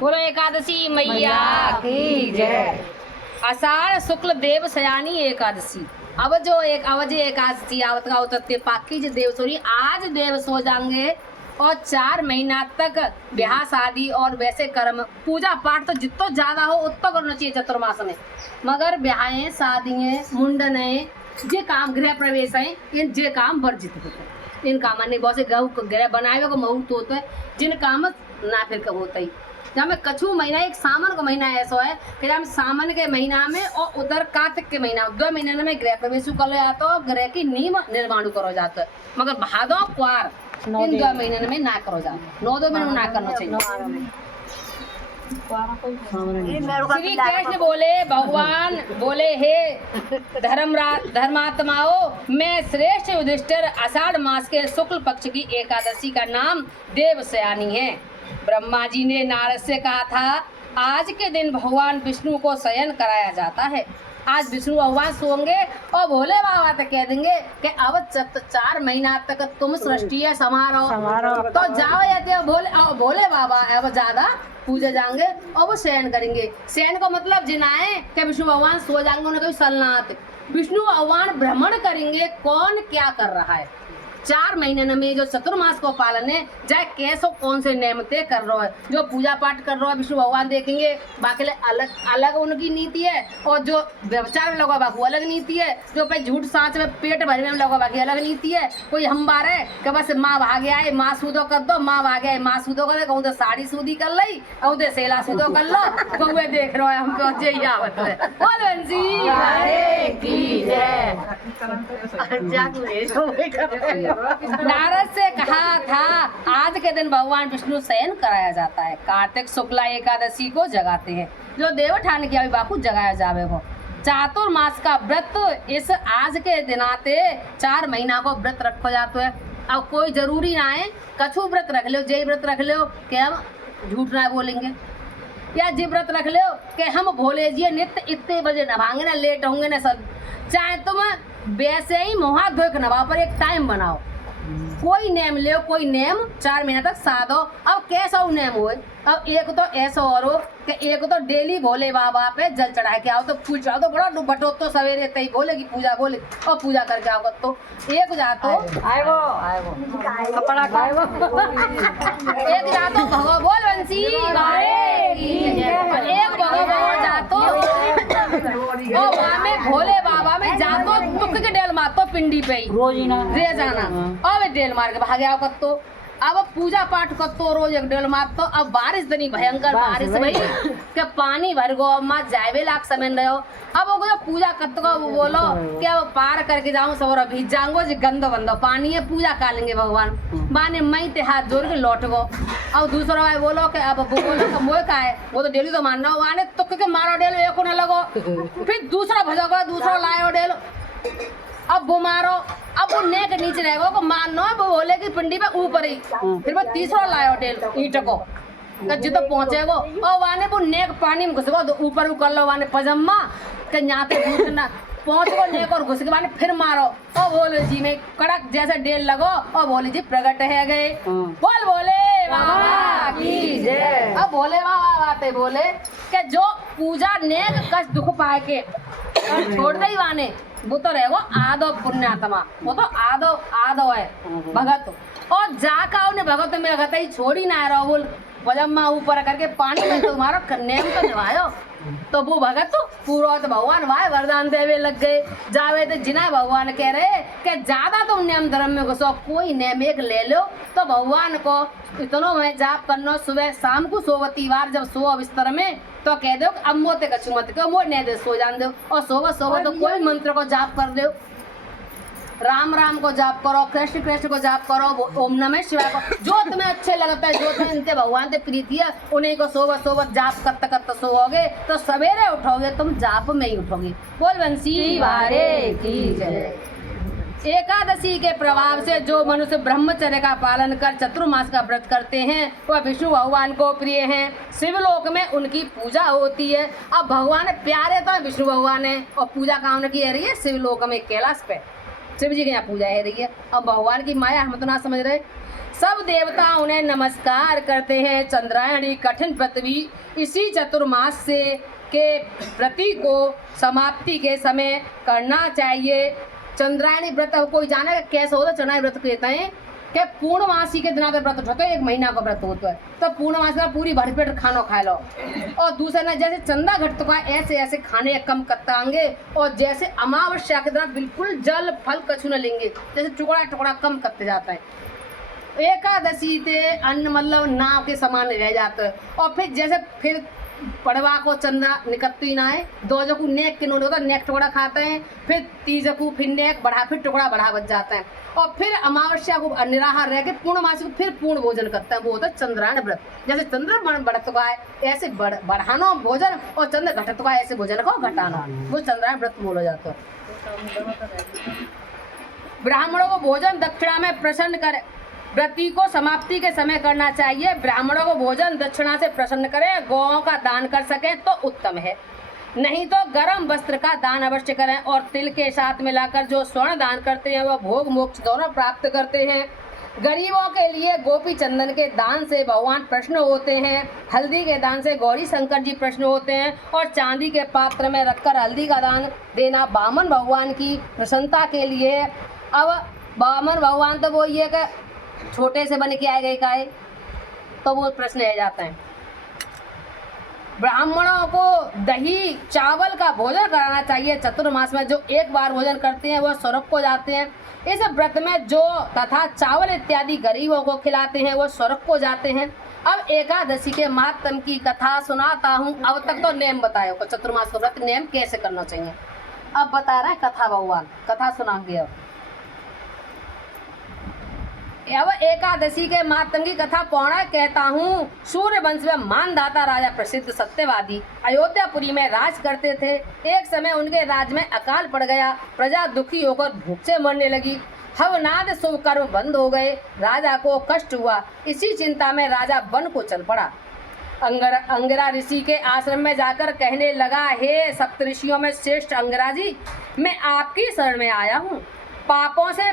बोलो एकादशी मैया की जय। आषाढ़ शुक्ल देव सयानी एकादशी। अब जो एकादशी आवत का उतरते पाकी जो देव सोनी आज देव सो जाएंगे और 4 महीना तक ब्याह शादी और वैसे कर्म पूजा पाठ तो जितना ज्यादा हो उतना करना चाहिए चतुर्मास में। मगर ब्याहें शादियाँ मुंडन जे काम गृह प्रवेश है इन जे काम वर्जित होते हैं। इन काम ने बहुत से गृह बनाए को मुहूर्त होता है जिन काम ना फिर होता ही। जहाँ में कछु महीना एक सावन का महीना ऐसा है कि जहाँ सावन के महीना में और उधर कार्तिक के महीना 2 महीने में गृह प्रवेश कर जाता है और गृह की नींव निर्माण करो जाता है। मगर भादो क्वार इन 2 महीने में ना करो जाता, 9 महीने में ना करना चाहिए। श्री कृष्ण बोले भगवान बोले हे धर्मात्माओं मैं श्रेष्ठ युधिष्ठिर आषाढ़ मास के शुक्ल पक्ष की एकादशी का नाम देवशयानी है। ब्रह्मा जी ने नारद से कहा था आज के दिन भगवान विष्णु को शयन कराया जाता है। आज विष्णु भगवान सोंगे और भोले बाबा तक कह देंगे कि अब 4 महीना तक तुम सृष्टि समारोह तो जाओ या भोले बाबा अब ज्यादा पूजे जाएंगे और वो शयन करेंगे। शयन का मतलब जिनाए कि विष्णु भगवान सो जाएंगे उन्हें कोई सलनाथ। विष्णु भगवान भ्रमण करेंगे कौन क्या कर रहा है। 4 महीने में जो चतुर्मास को पालन है चाहे कैसो कौन से नियम तय कर रहा है। जो पूजा पाठ कर रहा है विष्णु भगवान देखेंगे बाकी अलग अलग उनकी नीति है और जो व्यवचार में लगा बाकी अलग नीति है। जो भाई झूठ सांच में पेट भरने में लगा बाकी अलग नीति है। कोई हम बार है कि बस माँ भागे आए माँ सूदो कर दो माँ भागे आए माँ सूदो कर दो कहूँ तो साड़ी सूदी कर ली और उधर सेला सूदो कर लो कौए देख रहे हो हम तो यही आवत है। बोल बंसी हरे की जय। नारद से कहा था आज के दिन भगवान विष्णु शयन कराया जाता है। कार्तिक शुक्ला एकादशी को जगाते हैं जो देवठान की अभी बापू जगाया जावे हो। चातुर्मास का व्रत इस आज के दिनाते 4 महीना को व्रत रखो जाता है। अब कोई जरूरी ना है कछु व्रत रख लो जय व्रत रख लो कि हम झूठ ना बोलेंगे या जी व्रत रख लो कि हम भोले जी नित्य इतने बजे नभाएंगे ना लेट होंगे ना सब। चाहे तुम वैसे ही मुँह धोए के नभाओ पर एक टाइम बनाओ। कोई नेम ले कोई नेम 4 महीने तक साधो। अब कैसा नेम हो अब एक तो ऐसा और हो कि एक तो डेली भोले बाबा पे जल चढ़ा के आओ तो फूल चढ़ाओ तो बड़ा बटो तो सवेरे तई बोले की पूजा बोले और पूजा करके आओ तो एक जातो कपड़ा एक जातो भगवान बोल बंसी एक भगवान जातो और वहाँ में भोले बाबा में जातो तुक के डेल मारतो पिंडी पे रोजीना रे जाना और डेल मार के भागे आओ कत्तो। अब पूजा पाठ करतो रोज एक डेल मार तो अब बारिश दनी भयंकर बारिश भई के पानी भर गो माँ जावे लाख समय रहो। अब वो पूजा करतो का वो बोलो कि अब पार करके जाऊं सवरा भीज जाऊंगो जो गंदो बंदो पानी है पूजा कर लेंगे भगवान माने मई ते हाथ जोड़ के लौट गो। अब दूसरा भाई बोलो कि अब वो बोलो कि मोह का है वो तो डेली तो मानना हो आने तो क्योंकि मारो डेल एको न लगो फिर दूसरा भजोगा दूसरा लायो डेल अब वो मारो अब वो नेक नीचे रहेगा को मारना वो बोले की पिंडी पे ऊपर ही फिर वो तीसरा लायो डेल ईट को जितो पहुंचेगो और वाने वो नेक पानी में घुसगो तो ऊपर कर लो वाने पजम्मा के यहाँ पे घुसना पहुंच गो नेक और घुस के वाने फिर मारो और बोले जी में कड़क जैसे डेल लगो और बोले जी प्रकट है गए बोल बोले बाबा की जय। अब भोले बाबा बातें बोले कि जो पूजा नेक कष्ट दुख पाए के छोड़ दे वाने वो तो रहेगो आदो पुण्यात्मा वो तो आदो है भगत और जाका उन्हें भगत में भगत ही छोड़ी ना रहो बोल पजम्मा ऊपर करके पानी में तुम्हारा नेम तो निभायो तो वो भगत पूरा तो भगवान भाई वरदान देवे लग गए जावे तो जिना भगवान कह रहे कि ज्यादा तुम नियम धर्म में घुसो कोई नेम एक ले लो तो भगवान को इतनो में जाप करना सुबह शाम को सोवती बार जब सो बिस्तर में तो कह दो अब मोते कछु मत कहो मोर नहीं दे सो जान दो और सोवत तो कोई मंत्र को जाप कर दो राम राम को जाप करो कृष्ण कृष्ण को जाप करो ओम नमः शिवाय को जो तुम्हें अच्छे लगता है जो तुम्हें इनके भगवान से प्रीति है उन्हीं को सोवत जाप करते सोओगे तो सवेरे उठोगे तुम जाप में ही उठोगे। बोल बंसी वारे की जय। एकादशी के प्रभाव से जो मनुष्य ब्रह्मचर्य का पालन कर चतुर्मास का व्रत करते हैं वह विष्णु भगवान को प्रिय हैं। शिवलोक में उनकी पूजा होती है। अब भगवान प्यारे तो विष्णु भगवान है और पूजा काम की रही है शिवलोक में कैलाश पे शिव जी के यहाँ पूजा है रही है। अब भगवान की माया हम तो ना समझ रहे। सब देवता उन्हें नमस्कार करते हैं। चंद्रायणी कठिन व्रत भी इसी चतुर्मास से के व्रती को समाप्ति के समय करना चाहिए। चंद्रायणी व्रत कोई जाने कैसे होता है? चंद्रायणी व्रत कहते हैं कि पूर्णमासी के दिना व्रत उठो, तो 1 महीना का व्रत होता है। तो पूर्णमासी का पूरी भरपेट खाना खा लो। और दूसरा ना जैसे चंदा घट का ऐसे ऐसे खाने कम करतांगे। और जैसे अमावस्या के दिन बिल्कुल जल फल कछु न लेंगे, जैसे टुकड़ा टुकड़ा कम करते जाता है। एकादशी ते अन्न मतलब नाव के समान रह जाता है। और फिर पड़वा को चंदा निकलती ना है। 2 को नेक के नोट होता है, नेक टुकड़ा खाते हैं। फिर 3 को फिर नेक बढ़ा, फिर टुकड़ा बढ़ा बच जाता है। और फिर अमावस्या को निराहार रह के पूर्णमासी को फिर पूर्ण भोजन करता है। वो होता है चंद्रायण व्रत। जैसे चंद्र बढ़त का है ऐसे बढ़ाना भोजन, और चंद्र घटत का ऐसे भोजन को घटाना, वो चंद्रायण व्रत बोला जाता है। ब्राह्मणों को भोजन दक्षिणा में प्रसन्न करे। व्रती को समाप्ति के समय करना चाहिए। ब्राह्मणों को भोजन दक्षिणा से प्रसन्न करें। गौओं का दान कर सकें तो उत्तम है, नहीं तो गर्म वस्त्र का दान अवश्य करें। और तिल के साथ मिलाकर जो स्वर्ण दान करते हैं वह भोग मोक्ष दोनों प्राप्त करते हैं। गरीबों के लिए गोपी चंदन के दान से भगवान प्रसन्न होते हैं। हल्दी के दान से गौरी शंकर जी प्रसन्न होते हैं। और चांदी के पात्र में रखकर हल्दी का दान देना बामन भगवान की प्रसन्नता के लिए। अब बामन भगवान तो वो ये कि छोटे से बन के आए गए का है, तो वो प्रश्न रह जाता है। ब्राह्मणों को दही चावल का भोजन कराना चाहिए। चतुर्मास में जो 1 बार भोजन करते हैं वह स्वर्ग को जाते हैं। इस व्रत में जो तथा चावल इत्यादि गरीबों को खिलाते हैं वह स्वर्ग को जाते हैं। अब एकादशी के महात्म की कथा सुनाता हूँ। अब तक तो नेम बताए हो, चतुर्मास का व्रत नेम कैसे करना चाहिए, अब बता रहा है कथा भगवान। कथा सुनाएंगे अब एकादशी के महात्म की कथा पौराणिक कहता हूँ। सूर्य वंश में मानधाता राजा प्रसिद्ध सत्यवादी अयोध्यापुरी में राज करते थे। एक समय उनके राज में अकाल पड़ गया। प्रजा दुखी होकर भूख से मरने लगी। हवनाद शुभ कर्म बंद हो गए। राजा को कष्ट हुआ। इसी चिंता में राजा वन को चल पड़ा। अंगिरा ऋषि के आश्रम में जाकर कहने लगा, हे सप्तऋषियों में श्रेष्ठ अंगिरा जी, मैं आपकी शरण में आया हूँ। पापों से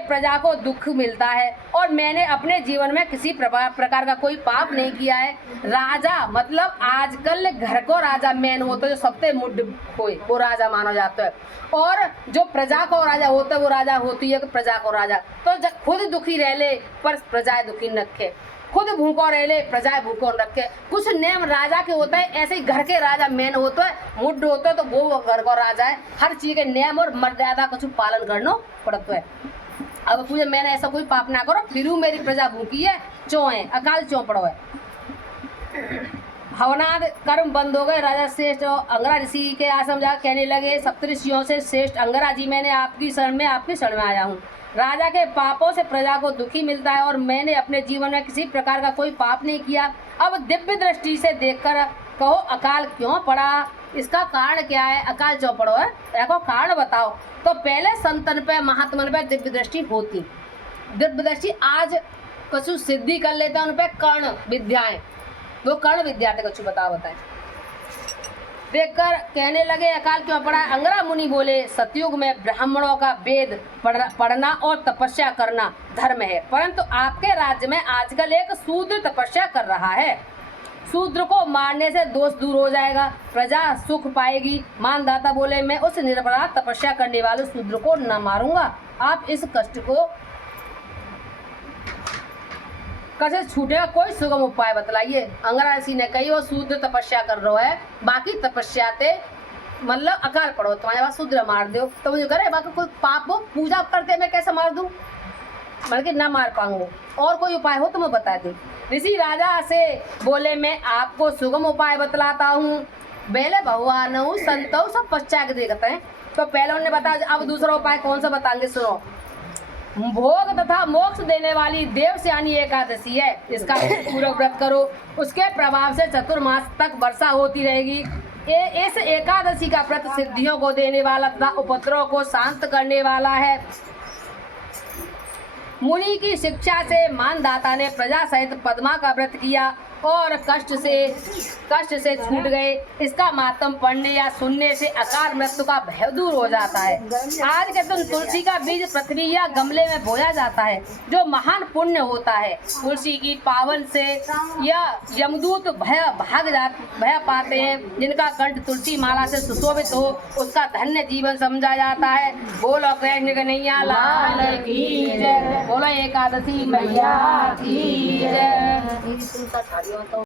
प्रजा को दुख मिलता है और मैंने अपने जीवन में किसी प्रकार का कोई पाप नहीं किया है। राजा मतलब आजकल घर को राजा मैन होता है, जो सबसे मुड होए वो राजा माना जाता है। और जो प्रजा को राजा होता है वो राजा होती है कि प्रजा को राजा। तो जब खुद दुखी रह ले पर प्रजा दुखी न रखे, खुद भूखो रह ले प्रजा भूखो न रखे। कुछ नेम राजा के होता है, ऐसे ही घर के राजा मेन होता है, मुड होता है तो वो घर को राजा है। हर चीज के नियम और मर्यादा कुछ पालन करना पड़ता है। अब पूछे मैंने ऐसा कोई पाप ना करो, फिर मेरी प्रजा भूखी है, चो है अकाल चो पड़ो है। हवनाद कर्म बंद हो गए। राजा श्रेष्ठ अंगिरा ऋषि के आश्रम जाकर कहने लगे, सप्तऋषियों से श्रेष्ठ अंगिरा जी, मैंने आपकी शरण में आया हूँ। राजा के पापों से प्रजा को दुखी मिलता है और मैंने अपने जीवन में किसी प्रकार का कोई पाप नहीं किया। अब दिव्य दृष्टि से देखकर कहो अकाल क्यों पड़ा, इसका कारण क्या है, अकाल क्यों पड़ो है, देखो कारण बताओ। तो पहले संतन पे महात्मन पे दिव्य दृष्टि होती। दिव्य दृष्टि आज कछु सिद्धि कर लेते हैं, उन पे कर्ण विद्याएं, वो कर्ण विद्या थे, कछु बताए देखकर कहने लगे अकाल क्यों पड़ा। अंगिरा मुनि बोले, सतयुग में ब्राह्मणों का वेद पढ़ना और तपस्या करना धर्म है, परंतु आपके राज्य में आजकल एक शूद्र तपस्या कर रहा है। शूद्र को मारने से दोष दूर हो जाएगा, प्रजा सुख पाएगी। मानदाता बोले, मैं उस निरपराध तपस्या करने वाले शूद्र को न मारूंगा। आप इस कष्ट को कैसे छूटेगा, कोई सुगम उपाय बतलाइए। अंगिरा ऋषि ने कही, वो शूद्र तपस्या कर रहा है, बाकी तपस्या ते मतलब अकाल पड़ो, तुम्हारे पास शूद्र मार दो तो मुझे करे, बाकी कोई पाप हो पूजा करते मैं कैसे मार दूं, बल्कि ना मार पाऊंगा। और कोई उपाय हो तो मैं बता दे। ऋषि राजा से बोले, मैं आपको सुगम उपाय बतलाता हूँ। बेले भगवान संतो सब पश्चात देखते हैं। तो पहले उन्होंने बताया, अब दूसरा उपाय कौन सा बताएंगे, सुनो। भोग तथा मोक्ष देने वाली देवस्यानी एकादशी है, इसका पूरा व्रत करो, उसके प्रभाव से चतुर्मास तक वर्षा होती रहेगी। इस एकादशी का व्रत सिद्धियों को देने वाला तथा उपद्रव को शांत करने वाला है। मुनि की शिक्षा से मानदाता ने प्रजा सहित पद्मा का व्रत किया और कष्ट से छूट गए। इसका मातम पढ़ने या सुनने से अकाल मृत्यु का भय दूर हो जाता है। आज के दिन तुलसी का बीज पृथ्वी या गमले में बोया जाता है, जो महान पुण्य होता है। तुलसी की पावन से या यमदूत भय पाते हैं। जिनका कंठ तुलसी माला से सुशोभित हो, उसका धन्य जीवन समझा जाता है। बोलो कृष्ण कन्हैया लाल की जय, बोलो एकादशी मैया की जय।